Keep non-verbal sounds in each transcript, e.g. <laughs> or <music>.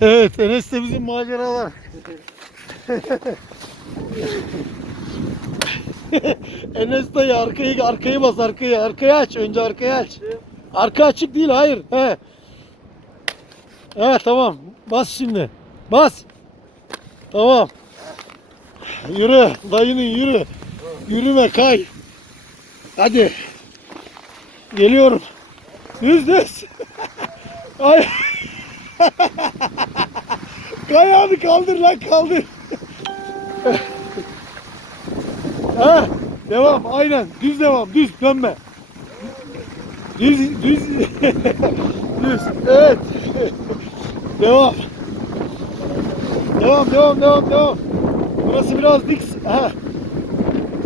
Evet Enes de bizim maceralar. <laughs> Enes dayı arkayı arkayı bas arkayı arkayı aç önce arkayı aç. Arka açık değil hayır. He. Evet tamam. Bas şimdi. Bas. Tamam. Yürü dayının yürü. Yürüme kay. Hadi. Geliyorum. Düz düz. <laughs> Ay. Kayağını kaldır lan kaldır. ha, devam aynen düz devam düz dönme. Düz düz <laughs> düz evet. devam. Devam devam devam devam. Burası biraz dik. Ha.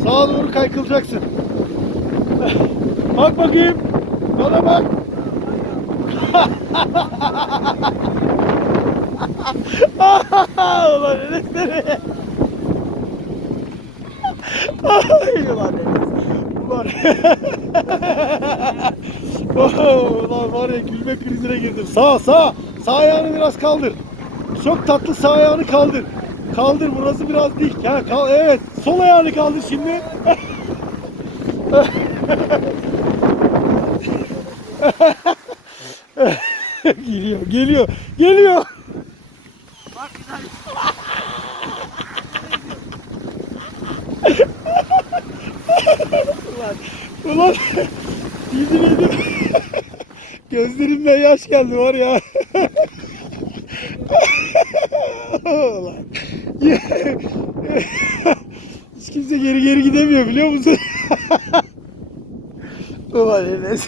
Sağa doğru kaykılacaksın. Bak bakayım. Bana bak. Ulan Enes nereye? Ay ulan Enes. Ulan. Oh, ulan var ya gülme krizine girdim. Sağ sağ. Sağ ayağını biraz kaldır. Çok tatlı sağ ayağını kaldır. Kaldır burası biraz dik. Ha, kal evet. Sol ayağını kaldır şimdi. <laughs> geliyor, geliyor, geliyor. ulan, ulan, yemin ediyorum. Gözlerimden yaş geldi var ya. ulan. Hiç kimse geri geri gidemiyor biliyor musun? ulan Enes.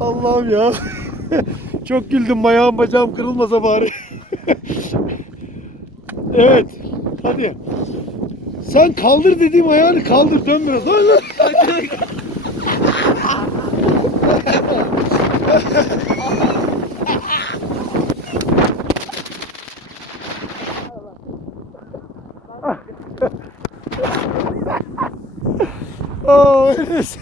Allah'ım ya. Çok güldüm ayağım bacağım kırılmasa bari. evet. Hadi. Sen kaldır dediğim ayağını kaldır dön biraz. Hadi. Oh, Enes.